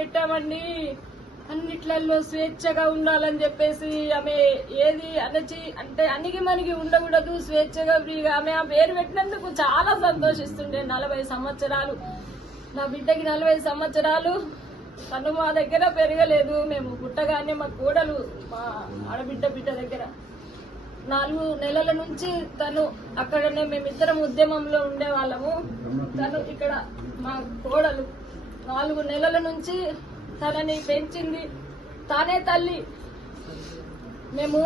పెట్టామండి, అన్నిట్లలో స్వేచ్ఛగా ఉండాలని చెప్పేసి ఆమె ఏది అంటే అణిగి మణిగి ఉండకూడదు, స్వేచ్ఛగా ఫ్రీగా ఆమె ఆ పేరు పెట్టినందుకు చాలా సంతోషిస్తుండే. 40 సంవత్సరాలు నా బిడ్డకి 40 సంవత్సరాలు తను మా దగ్గర పెరగలేదు. మేము పుట్టగానే మా కోడలు మా ఆడబిడ్డ దగ్గర 4 నెలల నుంచి తను అక్కడనే మేమిద్దరం ఉద్యమంలో ఉండేవాళ్ళము. తను ఇక్కడ మా కోడలు 4 నెలల నుంచి తనని పెంచింది, తానే తల్లి. మేము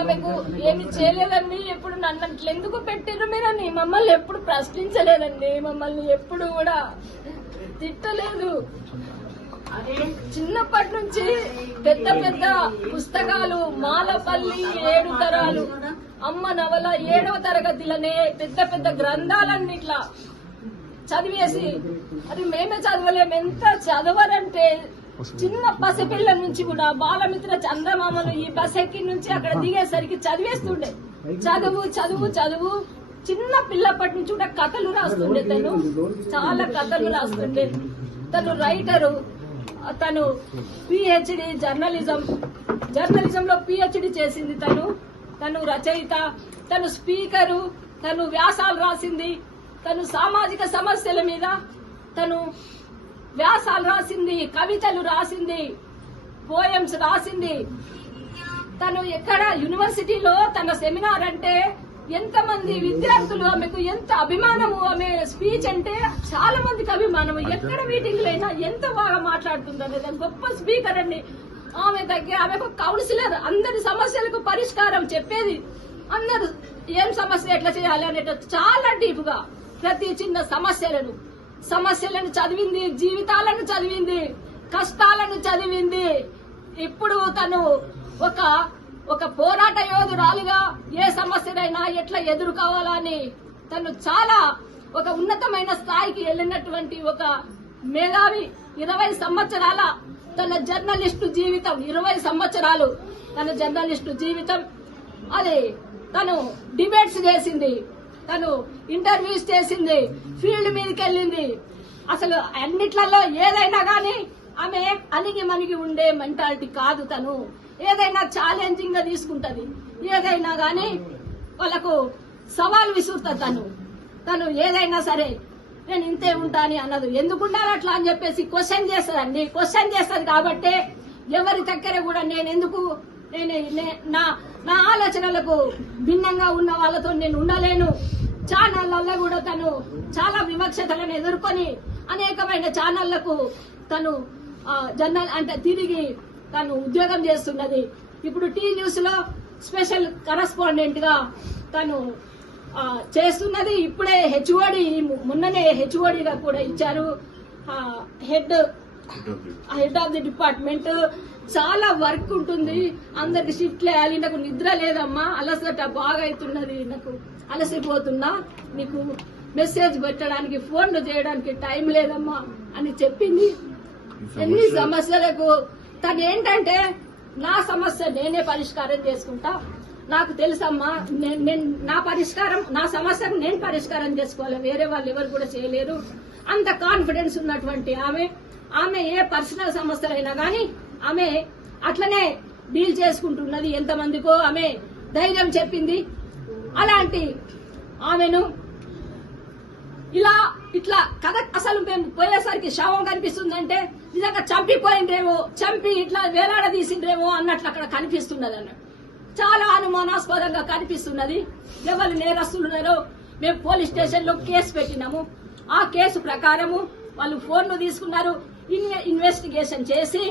ఆమెకు ఏమి చేయలేదండి. ఎప్పుడు నన్ను అట్లెందుకు పెట్టిర్రు మీరని మమ్మల్ని ఎప్పుడు ప్రశ్నించలేదండి, మమ్మల్ని ఎప్పుడు కూడా తిట్టలేదు. చిన్నప్పటి నుంచి పెద్ద పెద్ద పుస్తకాలు మాలపల్లి 7 తరాలు అమ్మ నవల 7వ తరగతిలోనే పెద్ద పెద్ద గ్రంథాలన్నీ ఇట్లా చదివేసి అది మేమే చదవలేము. ఎంత చదవరంటే చిన్న పసిపిల్ల నుంచి కూడా బాలమిత్ర చందమామను ఈ బస్ ఎక్కి నుంచి అక్కడ దిగేసరికి చదివేస్తుండే. చదువు చదువు చదువు చిన్న పిల్లప్పటి నుంచి కూడా కథలు రాస్తుండే. తను చాలా కథలు రాస్తుండే. తను రైటరు, తను పిహెచ్డి జర్నలిజంలో పిహెచ్డి చేసింది. తను రచయిత, తను స్పీకరు, తను వ్యాసాలు రాసింది. తను సామాజిక సమస్యల మీద తను వ్యాసాలు రాసింది, కవితలు రాసింది, పోయమ్స్ రాసింది. తను ఎక్కడ యూనివర్సిటీలో తన సెమినార్ అంటే ఎంతమంది విద్యార్థులు ఆమెకు ఎంత అభిమానము. ఆమె స్పీచ్ అంటే చాలా మందికి అభిమానము. ఎక్కడ మీటింగ్ అయినా ఎంత బాగా మాట్లాడుతుందనేది గొప్ప స్పీకర్ అండి. ఆమె దగ్గర ఆమెకు కౌన్సిలర్, అందరి సమస్యలకు పరిష్కారం చెప్పేది. అందరు ఏం సమస్య ఎట్లా చేయాలి అనేట చాలా డీప్ గా ప్రతి చిన్న సమస్యలను చదివింది, జీవితాలను చదివింది, కష్టాలను చదివింది. ఇప్పుడు తను ఒక పోరాట యోధురాలుగా ఏ సమస్యనైనా ఎట్లా ఎదుర్కోవాలని తను చాలా ఒక ఉన్నతమైన స్థాయికి వెళ్ళినటువంటి ఒక మేధావి. 20 సంవత్సరాల తన జర్నలిస్టు జీవితం, 20 సంవత్సరాలు తన జర్నలిస్టు జీవితం. అది తను డిబేట్స్ చేసింది, తను ఇంటర్వ్యూస్ చేసింది, ఫీల్డ్ మీదకి వెళ్ళింది. అసలు అన్నిట్లలో ఏదైనా గానీ ఆమె అణిగి మణిగి ఉండే మెంటాలిటీ కాదు. తను ఏదైనా ఛాలెంజింగ్ గా తీసుకుంటది, ఏదైనా గానీ వాళ్ళకు సవాల్ విసురుతుంది. తను ఏదైనా సరే నేను ఇంతే ఉంటా అని అన్నది. ఎందుకు ఉండాలి అట్లా అని చెప్పేసి క్వశ్చన్ చేస్తుందండి. క్వశ్చన్ చేస్తుంది కాబట్టి ఎవరి దగ్గర కూడా నా ఆలోచనలకు భిన్నంగా ఉన్న వాళ్ళతో నేను ఉండలేను. ఛానళ్లలో కూడా తను చాలా వివక్షతలను ఎదుర్కొని అనేకమైన ఛానళ్లకు తను జర్నల్ అంటే తిరిగి తను ఉద్యోగం చేస్తున్నది. ఇప్పుడు టీ న్యూస్ లో స్పెషల్ కరస్పాండెంట్ గా తను చేస్తున్నది. ఇప్పుడే హెచ్ఓడి, మొన్ననే హెచ్ఓడిగా కూడా ఇచ్చారు. Head of the department. చాలా వర్క్ ఉంటుంది, అందరికి షిఫ్ట్ వేయాలి. నాకు నిద్ర లేదమ్మా, అలసట బాగా అవుతున్నది, నాకు అలసిపోతున్నా, నీకు మెసేజ్ పెట్టడానికి ఫోన్లు చేయడానికి టైం లేదమ్మా అని చెప్పింది. ఎన్ని సమస్యలకు తను ఏంటంటే నా సమస్య నేనే పరిష్కారం చేసుకుంటా, నాకు తెలుసమ్మా, నా సమస్యకు నేను పరిష్కారం చేసుకోవాలి, వేరే వాళ్ళు ఎవరు కూడా చేయలేరు. అంత కాన్ఫిడెన్స్ ఉన్నటువంటి ఆమె ఏ పర్సనల్ సమస్యలైనా గానీ ఆమె అట్లనే డీల్ చేసుకుంటున్నది. ఎంతమందికో ఆమె ధైర్యం చెప్పింది. అలాంటి ఆమెను ఇట్లా కథ అసలు మేము పోయేసరికి శవం కనిపిస్తుందంటే నిజంగా చంపిపోయిండ్రేమో, చంపి ఇట్లా వేలాడదీసిండ్రేమో అన్నట్లు అక్కడ కనిపిస్తున్నది అన్నట్టు. చాలా అనుమానాస్పదంగా కనిపిస్తున్నది. ఎవరు నేరస్తులున్నారో మేము పోలీస్ స్టేషన్ లో కేసు పెట్టినాము. ఆ కేసు ప్రకారము వాళ్ళు ఫోన్లు తీసుకున్నారు. ఇన్వెస్టిగేషన్ చేసి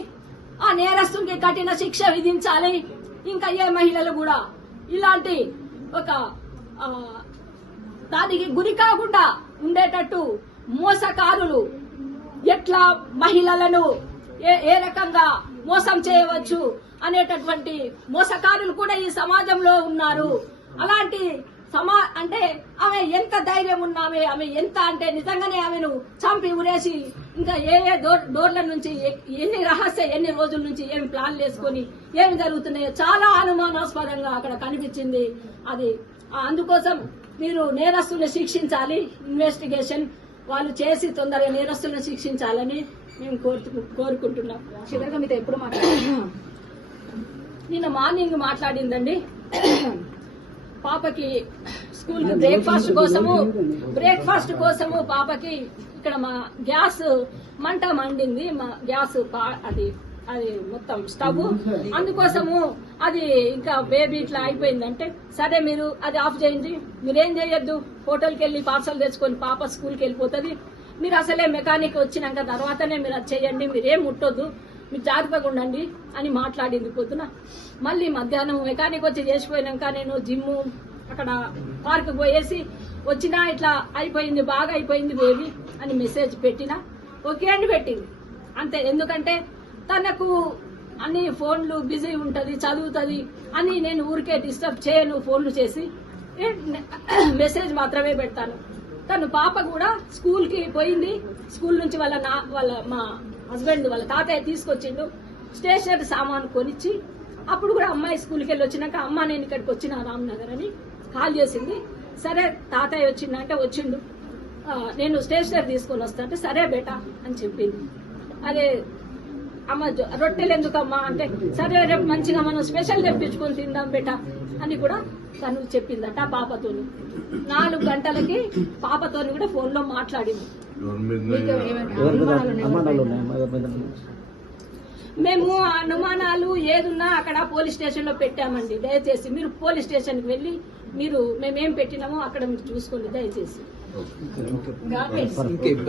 ఆ నేరస్తునికి కఠిన శిక్ష విధించాలి. ఇంకా ఏ మహిళలు కూడా ఇలాంటి ఒక దానికి గురి కాకుండా ఉండేటట్టు మోసకారులు ఎట్లా మహిళలను ఏ రకంగా మోసం చేయవచ్చు అనేటటువంటి మోసకారులు కూడా ఈ సమాజంలో ఉన్నారు. అలాంటి అంటే ఆమె ఎంత ధైర్యం ఉన్నామే, ఆమె ఎంత అంటే నిజంగానే ఆమెను చంపి ఉరేసి ఇంకా ఏ డోర్ల నుంచి ఎన్ని రోజుల నుంచి ఏమి ప్లాన్లు వేసుకొని ఏమి జరుగుతున్నాయో చాలా అనుమానాస్పదంగా అక్కడ కనిపించింది. అది అందుకోసం మీరు నేరస్తులను శిక్షించాలి, ఇన్వెస్టిగేషన్ వాళ్ళు చేసి తొందరగా నేరస్తులను శిక్షించాలని మేము కోరుకుంటున్నాం. చివరిగా మీతో ఎప్పుడు మాట్లాడారు? నిన్న మార్నింగ్ మాట్లాడిందండి. పాపకి స్కూల్ కి బ్రేక్ఫాస్ట్ కోసము పాపకి ఇక్కడ మా గ్యాస్ మంట మండింది. మా గ్యాస్ అది మొత్తం స్టవ్, అందుకోసము అది ఇంకా బేబీ ఇట్లా అయిపోయిందంటే, సరే మీరు అది ఆఫ్ చేయండి, మీరేం చేయొద్దు, హోటల్కి వెళ్ళి పార్సల్ తెచ్చుకొని పాప స్కూల్కి వెళ్ళిపోతుంది, మీరు అసలే మెకానిక్ వచ్చినాక తర్వాతనే మీరు అది చేయండి, మీరేం ముట్టొద్దు, మీరు జాగ్రత్తగా ఉండండి అని మాట్లాడింది పొద్దున. మళ్ళీ మధ్యాహ్నం మెకానిక్ వచ్చి చేసిపోయినాక నేను జిమ్ అక్కడ పార్క్ పోయేసి వచ్చినా ఇట్లా అయిపోయింది, బాగా అయిపోయింది బేబీ అని మెసేజ్ పెట్టినా ఓకే అని పెట్టింది అంతే. ఎందుకంటే తనకు అన్ని ఫోన్లు బిజీ ఉంటది, చదువుతుంది అని నేను ఊరికే డిస్టర్బ్ చేయను, ఫోన్లు చేసి మెసేజ్ మాత్రమే పెడతాను. తను పాప కూడా స్కూల్ కి పోయింది. స్కూల్ నుంచి మా హస్బెండ్ వాళ్ళ తాతయ్య తీసుకొచ్చిండు స్టేషనరీ సామాను కొనిచ్చి. అప్పుడు కూడా అమ్మాయి స్కూల్కి వెళ్ళి వచ్చినాక అమ్మ నేను ఇక్కడికి వచ్చిన రామ్నగర్ అని కాల్ చేసింది. సరే తాతయ్య వచ్చిందంటే వచ్చిండు, నేను స్టేషనరీ తీసుకొని వస్తా అంటే సరే బేటా అని చెప్పింది. అదే అమ్మ రొట్టెలు ఎందుకమ్మా అంటే సరే రేపు మంచిగా మనం స్పెషల్ తెప్పించుకొని తిందాం బేటా అని కూడా తను చెప్పిందట. పాపతో 4 గంటలకి పాపతో కూడా ఫోన్ లో మాట్లాడింది. మేము అనుమానాలు ఏదున్నా అక్కడ పోలీస్ స్టేషన్ లో పెట్టామండి. దయచేసి మీరు పోలీస్ స్టేషన్ కి వెళ్ళి మేమేం పెట్టినామో అక్కడ మీరు చూసుకోండి దయచేసి.